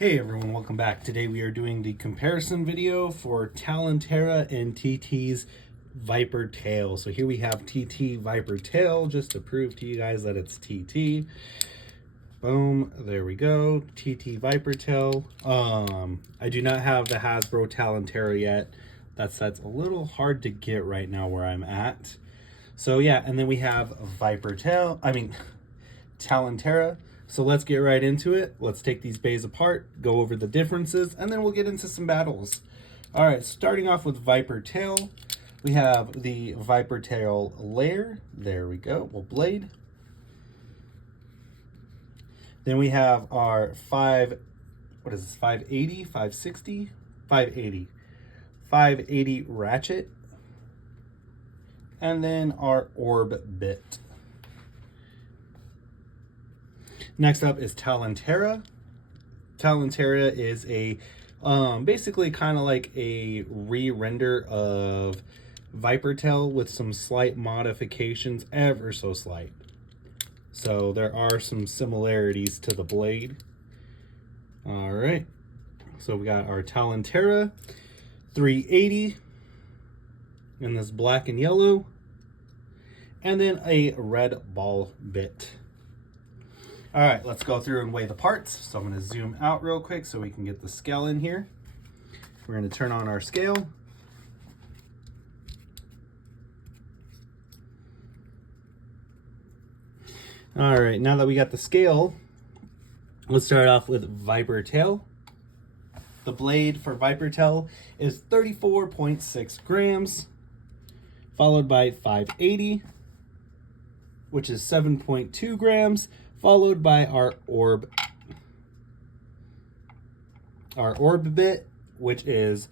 Hey everyone, welcome back. Today we are doing the comparison video for Talon and TT's Viper Tail. So here we have TT Viper Tail, just to prove to you guys that it's TT. Boom, there we go, TT Viper Tail. I do not have the Hasbro Talon yet. That's a little hard to get right now where I'm at. So yeah, and then we have Talon. So let's get right into it. Let's take these bays apart, go over the differences, and then we'll get into some battles. All right, starting off with Viper Tail, we have the Viper Tail layer. There we go, blade. Then we have our 580, 560, 580. 580 ratchet. And then our orb bit. Next up is Talon. Talon is a basically kind of like a re-render of Viper Tail with some slight modifications, ever so slight. So there are some similarities to the blade. All right, so we got our Talon 380 in this black and yellow, and then a red ball bit. All right, let's go through and weigh the parts. So I'm going to zoom out real quick so we can get the scale in here. We're going to turn on our scale. All right, now that we got the scale, let's start off with Viper Tail. The blade for Viper Tail is 34.6 grams, followed by 580, which is 7.2 grams, followed by our orb bit, which is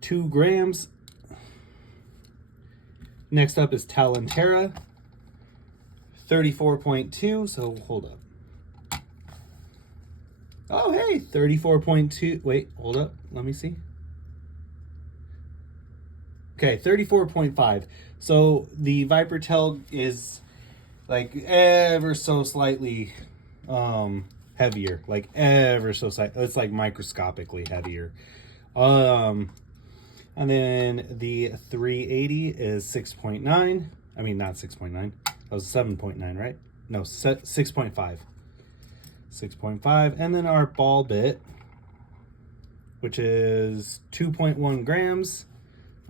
2 grams. Next up is Talon 34.2. So hold up. Oh, hey, 34.2. Wait, hold up. Let me see. Okay, 34.5. So the Viper Tail is like ever so slightly heavier, like ever so slightly. It's like microscopically heavier. And then the 380 is 6.9. I mean, not 6.9. That was 7.9, right? No, 6.5. 6.5. And then our ball bit, which is 2.1 grams.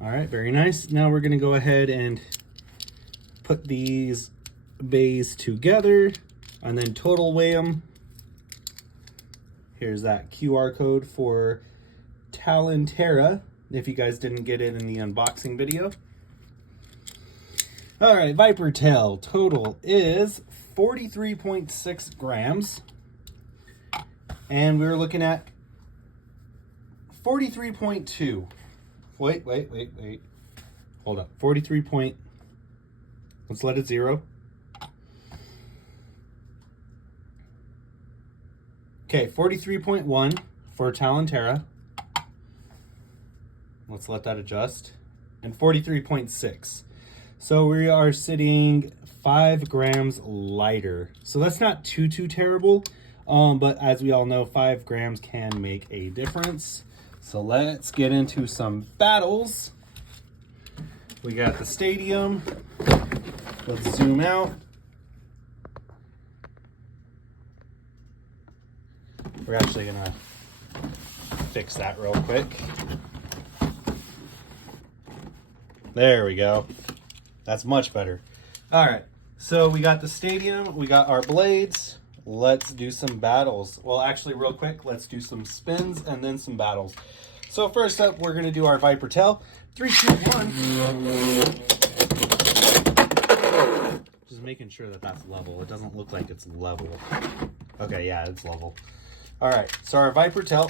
All right, very nice. Now we're gonna go ahead and put these bays together and then total weigh them. Here's that QR code for Talon if you guys didn't get it in the unboxing video. All right, Viper Tail total is 43.6 grams, and we're looking at 43.2. Wait. Hold up. 43 point. Let's let it zero. Okay, 43.1 for Talon. Let's let that adjust. And 43.6. So we are sitting 5 grams lighter. So that's not too terrible. But as we all know, 5 grams can make a difference. So let's get into some battles. We got the stadium. Let's zoom out. We're actually gonna fix that real quick. There we go. That's much better. All right, so we got the stadium, we got our blades. Let's do some battles. Well, actually, real quick, let's do some spins and then some battles. So first up, we're gonna do our Viper Tail. 3, 2, 1. Just making sure that that's level. It doesn't look like it's level. Okay, yeah, it's level. All right, so our Viper Tail.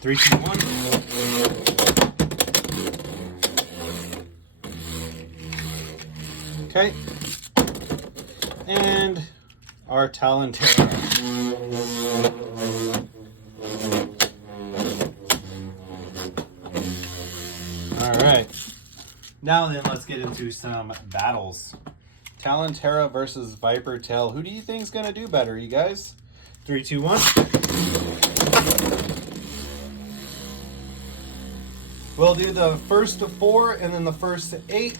3, 2, 1. Okay. And our Talon. All right. Now then, let's get into some battles. Talon Terra versus Viper Tail. Who do you think is going to do better, you guys? 3, 2, 1. We'll do the first to 4 and then the first to 8.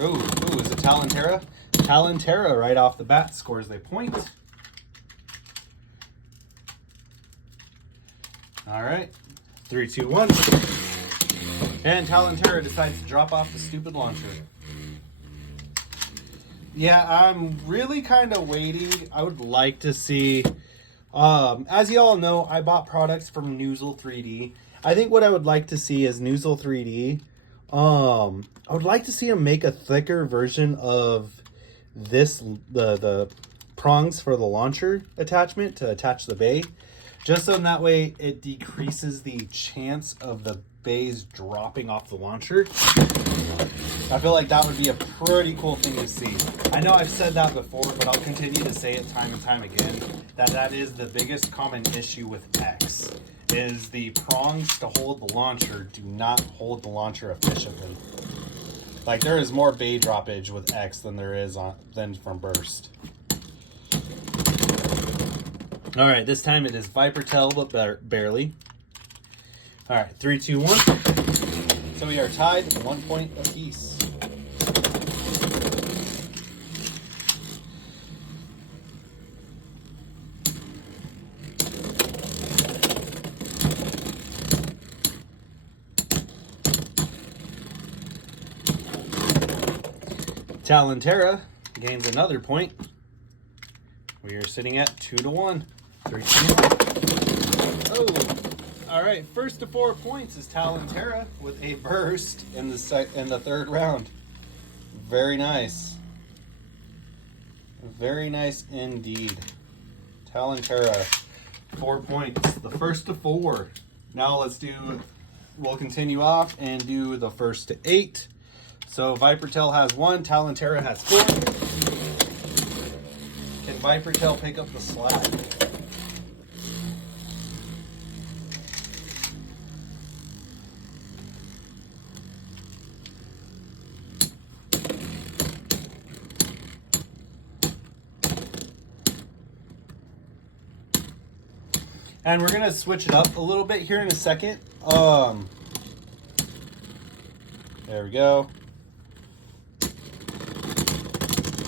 Ooh, is it Talon Terra? Talon Terra right off the bat scores a point. All right, 3, 2, 1. And Talon Terra decides to drop off the stupid launcher. Yeah, I'm really kind of waiting. I would like to see, as you all know, I bought products from Noozle 3D. I think what I would like to see is Noozle 3D. I would like to see him make a thicker version of this, the prongs for the launcher attachment to attach the bay. Just so in that way it decreases the chance of the bays dropping off the launcher. I feel like that would be a pretty cool thing to see. I know I've said that before, but I'll continue to say it time and time again, that is the biggest common issue with X, is the prongs to hold the launcher do not hold the launcher efficiently. Like, there is more bay droppage with X than there is than from Burst. All right, this time it is Viper Tail, but barely. All right, 3, 2, 1. So we are tied 1 point apiece. Talon Terra gains another point. We are sitting at 2 to 1. 3, 2, 1. Oh, all right. First to 4 points is Talon Terra with a burst in the third round. Very nice. Very nice indeed. Talon Terra, 4 points. The first to 4. Now we'll continue off and do the first to 8. So Viper Tail has 1, Talon Terra has 4. Can Viper Tail pick up the slack? And we're gonna switch it up a little bit here in a second. There we go.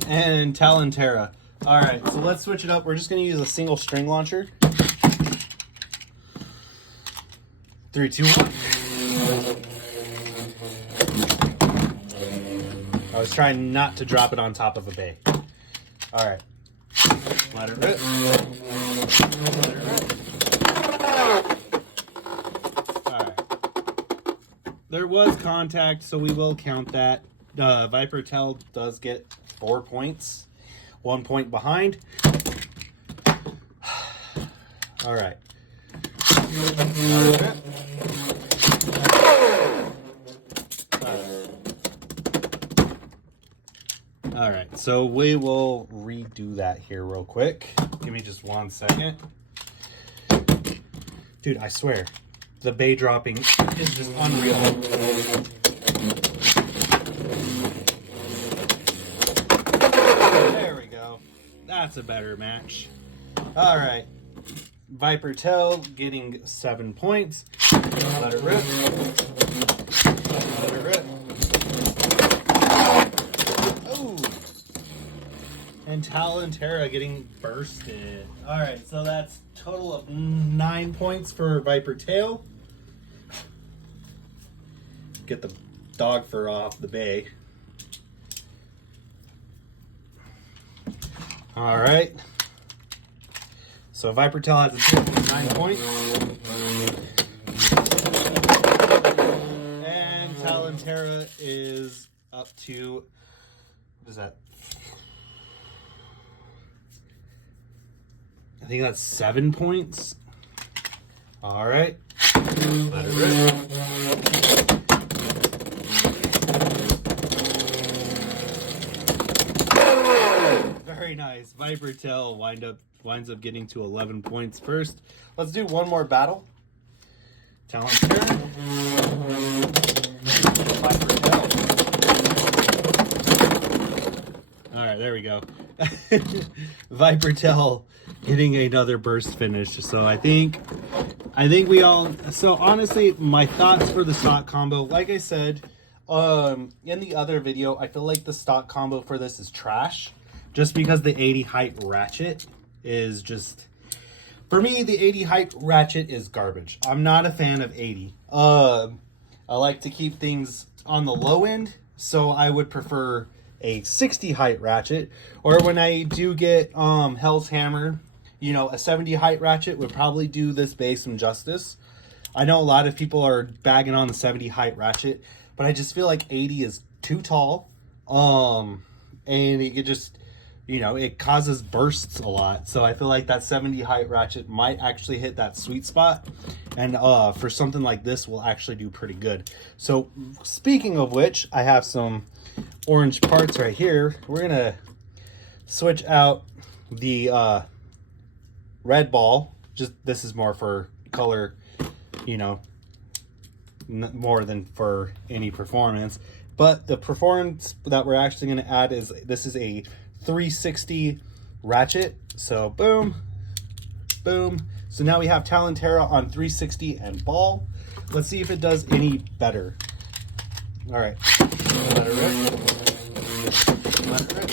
And Talon Terra. All right, so let's switch it up. We're just going to use a single string launcher. 3, 2, 1. I was trying not to drop it on top of a bay. All right. Let it rip. Let it rip. All right. There was contact, so we will count that. Viper Tail does get 4 points. 1 point behind. All right. All right, so we will redo that here real quick. Give me just 1 second. Dude, I swear, the bay dropping is just unreal. There we go. That's a better match. All right. Viper Tail getting 7 points. Let it rip. Let it rip. Oh. And Talon Terra getting bursted. All right, so that's a total of 9 points for Viper Tail. Get the dog fur off the bay. All right. So Viper Tail has a total of 9 points. And Talon Terra is up to, what is that? I think that's 7 points. All right. Let it rip. Very nice. Viper Tail winds up getting to 11 points first. Let's do one more battle. Talon Terra. Viper Tail. All right, there we go. Viper Tail getting another burst finish. So I think we all. So honestly, my thoughts for the stock combo, like I said, in the other video, I feel like the stock combo for this is trash. Just because the 80 height ratchet is just, for me, the 80 height ratchet is garbage. I'm not a fan of 80. I like to keep things on the low end, so I would prefer a 60 height ratchet. Or when I do get Hell's Hammer, you know, a 70 height ratchet would probably do this base some justice. I know a lot of people are bagging on the 70 height ratchet, but I just feel like 80 is too tall. And it could just, you know, it causes bursts a lot. So I feel like that 70 height ratchet might actually hit that sweet spot. And for something like this will actually do pretty good. So speaking of which, I have some orange parts right here. We're going to switch out the red ball. Just this is more for color, you know, more than for any performance. But the performance that we're actually going to add is, this is a 360 ratchet. So boom, boom. So now we have Talon Terra on 360 and ball. Let's see if it does any better. All right, let it rip. Let it rip.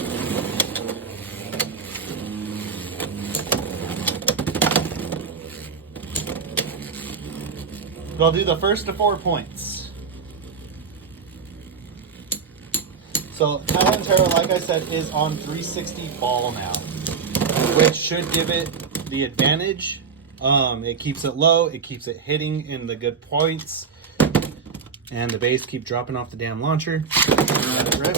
So I'll do the first to 4 points. So Talon Terra, like I said, is on 360 ball now, which should give it the advantage. It keeps it low, it keeps it hitting in the good points, and the base keep dropping off the damn launcher. Let it rip.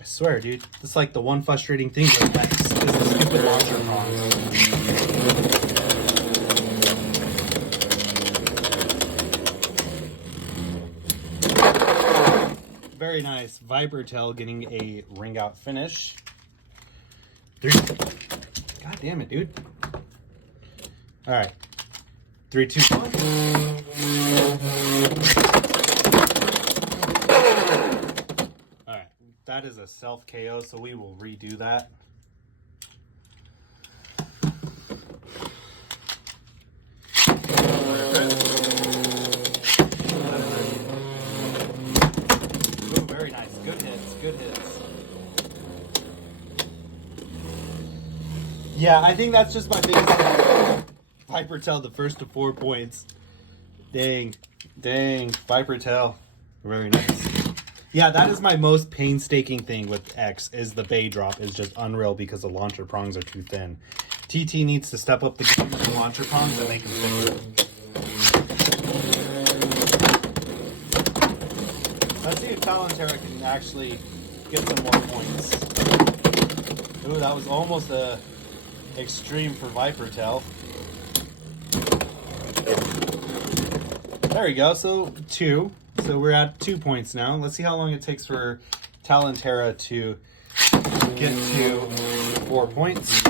I swear, dude, it's like the one frustrating thing with X is the stupid launcher prongs. Very nice. Viper Tail getting a ring out finish. God damn it, dude. All right. 3, 2, 1. All right. That is a self KO, so we will redo that. Good hits. Yeah, I think that's just my biggest thing. Viper Tail, the first to 4 points. Dang. Viper Tail. Very nice. Yeah, that is my most painstaking thing with X, is the bay drop is just unreal because the launcher prongs are too thin. TT needs to step up the game with the launcher prongs and make them thicker. Let's see if Talon Terra can actually get some more points. Ooh, that was almost a extreme for Viper Tail. There we go. So 2. So we're at 2 points now. Let's see how long it takes for Talon Terra to get to 4 points.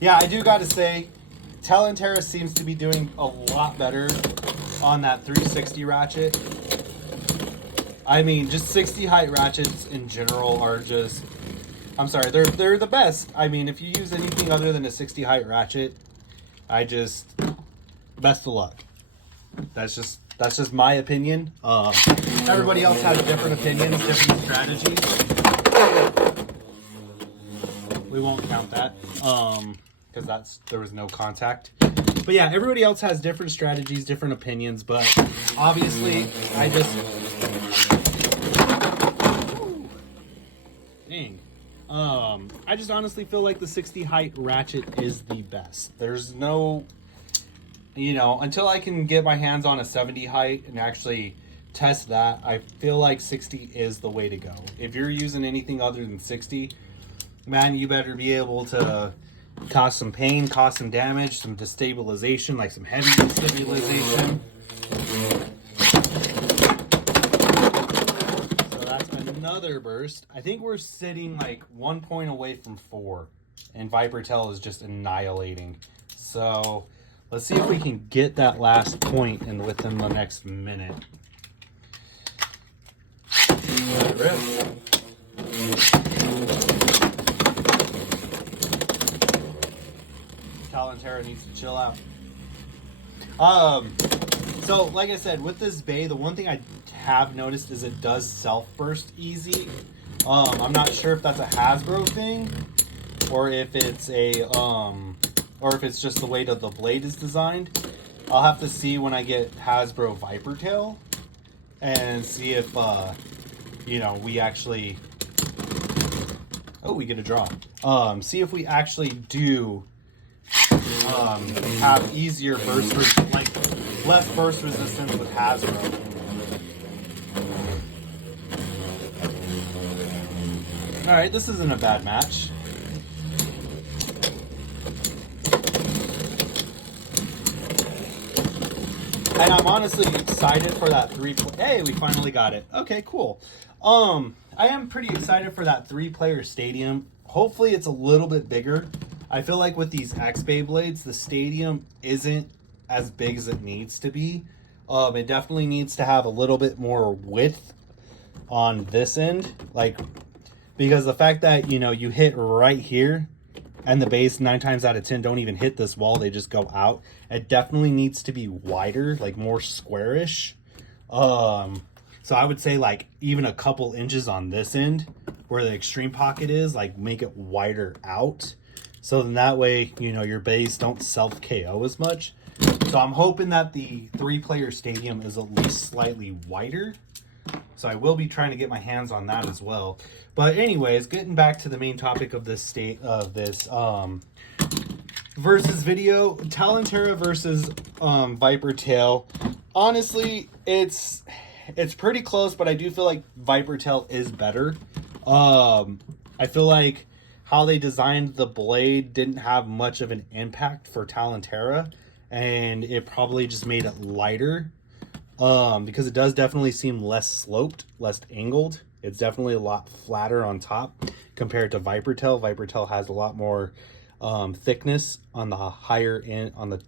Yeah, I do got to say, Talon Terra seems to be doing a lot better on that 360 ratchet. I mean, just 60 height ratchets in general are just, I'm sorry, they're the best. I mean, if you use anything other than a 60 height ratchet, best of luck. That's just my opinion. Everybody else has different opinions, different strategies. We won't count that. Because there was no contact. But yeah, everybody else has different strategies, different opinions, but obviously I just I just honestly feel like the 60 height ratchet is the best. There's no, you know, until I can get my hands on a 70 height and actually test that, I feel like 60 is the way to go. If you're using anything other than 60, man, you better be able to cause some pain, cause some damage, some destabilization, like some heavy destabilization. So that's another burst. I think we're sitting like 1 point away from 4, and Viper Tail is just annihilating. So let's see if we can get that last point in within the next minute. Talon needs to chill out. So like I said, with this bay, the one thing I have noticed is it does self-burst easy. I'm not sure if that's a Hasbro thing, or if it's a or if it's just the way that the blade is designed. I'll have to see when I get Hasbro Viper Tail and see if you know, we actually, oh, we get a draw. See if we actually do have easier burst, like less burst resistance with Hasbro. All right, this isn't a bad match. And I'm honestly excited for that hey, we finally got it. Okay, cool. I am pretty excited for that 3-player stadium. Hopefully it's a little bit bigger. I feel like with these X-Bay blades, the stadium isn't as big as it needs to be. It definitely needs to have a little bit more width on this end. Like, because the fact that, you know, you hit right here and the base 9 times out of 10 don't even hit this wall, they just go out. It definitely needs to be wider, like more squarish. So I would say like even a couple inches on this end where the extreme pocket is, like make it wider out. So then that way, you know, your bays don't self KO as much. So I'm hoping that the 3-player stadium is at least slightly wider. So I will be trying to get my hands on that as well. But anyways, getting back to the main topic of this versus video, Talon versus Viper Tail. Honestly, it's pretty close, but I do feel like Viper Tail is better. I feel like how they designed the blade didn't have much of an impact for Talon, and it probably just made it lighter. Because it does definitely seem less sloped, less angled. It's definitely a lot flatter on top compared to Viper Tail. Viper Tail has a lot more thickness on the higher end, on the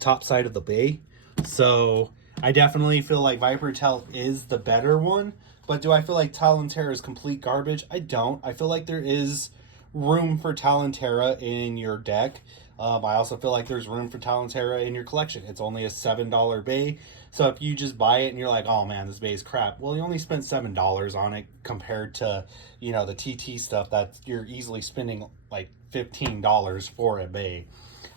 top side of the bay. So I definitely feel like Viper Tail is the better one. But do I feel like Talon is complete garbage? I don't. I feel like there is room for Talon in your deck. I also feel like there's room for Talon in your collection. It's only a $7 bay. So if you just buy it and you're like, oh man, this bay is crap. Well, you only spent $7 on it compared to, you know, the TT stuff that you're easily spending like $15 for a bay.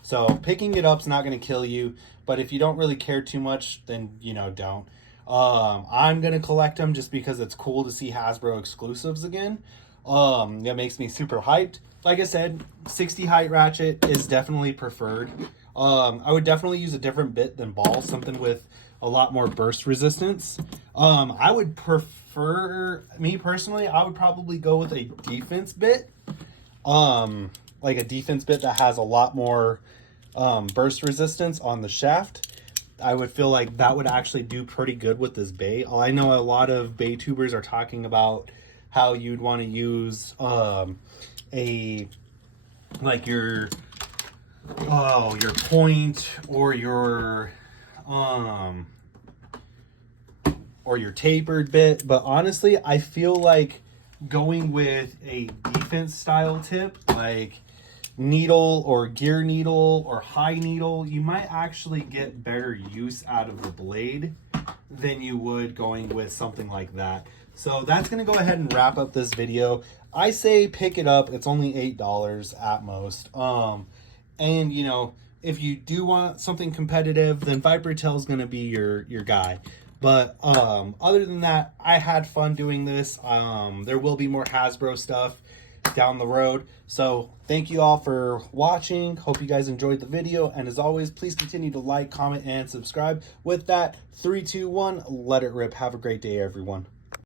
So picking it up's not going to kill you. But if you don't really care too much, then, you know, don't. I'm going to collect them just because it's cool to see Hasbro exclusives again. That makes me super hyped. Like I said, 60 height ratchet is definitely preferred. I would definitely use a different bit than ball, something with a lot more burst resistance. I would prefer, me personally, I would probably go with a defense bit. Like a defense bit that has a lot more burst resistance on the shaft. I would feel like that would actually do pretty good with this bay. I know a lot of bay tubers are talking about how you'd want to use like your point or your tapered bit, but honestly I feel like going with a defense style tip like needle or gear needle or high needle, you might actually get better use out of the blade than you would going with something like that. So that's going to go ahead and wrap up this video. I say pick it up. It's only $8 at most. And you know, if you do want something competitive, then Viper Tail is going to be your guy. But other than that, I had fun doing this. There will be more Hasbro stuff down the road. So thank you all for watching. Hope you guys enjoyed the video. And as always, please continue to like, comment, and subscribe. With that, 3, 2, 1, let it rip. Have a great day, everyone.